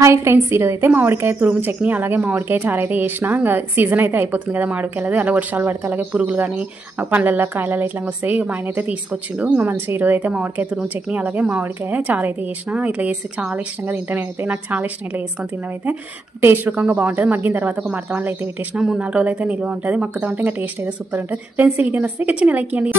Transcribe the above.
Hi friends, ఈరోజు అయితే మామిడికాయ తురుము చట్నీ అలాగే మామిడికాయ చారు అయితే వేసిన. ఇంకా సీజన్ అయితే అయిపోతుంది కదా మామిడికాయలది. అలా వర్షాలు పడితే అలాగే పురుగులు కానీ పండ్లల్లో కాయలలో ఇట్లా వస్తాయి. మా ఆయన అయితే తీసుకొచ్చిండు. ఇంకా మంచిగా ఈరోజు అయితే మామిడికాయ తురుము చట్నీ అలాగే మామిడికాయ చారు అయితే వేసిన. ఇట్లా వేస్తే చాలా ఇష్టంగా తింటాను నేనైతే. నాకు చాలా ఇష్టం ఇట్లా వేసుకొని తిన్నవైతే. టేస్ట్ రకంగా బాగుంటుంది. మగ్గిన తర్వాత ఒక మడతవన్లో అయితే పెట్టేసిన 3-4 రోజులు అయితే నిల్వ ఉంటుంది. మక్కుతా ఉంటే ఇంకా టేస్ట్ అయితే సూపర్ ఉంటుంది. ఫ్రెండ్స్, ఈ వీడియో వస్తే చిన్న లైక్ ఇవ్వండి.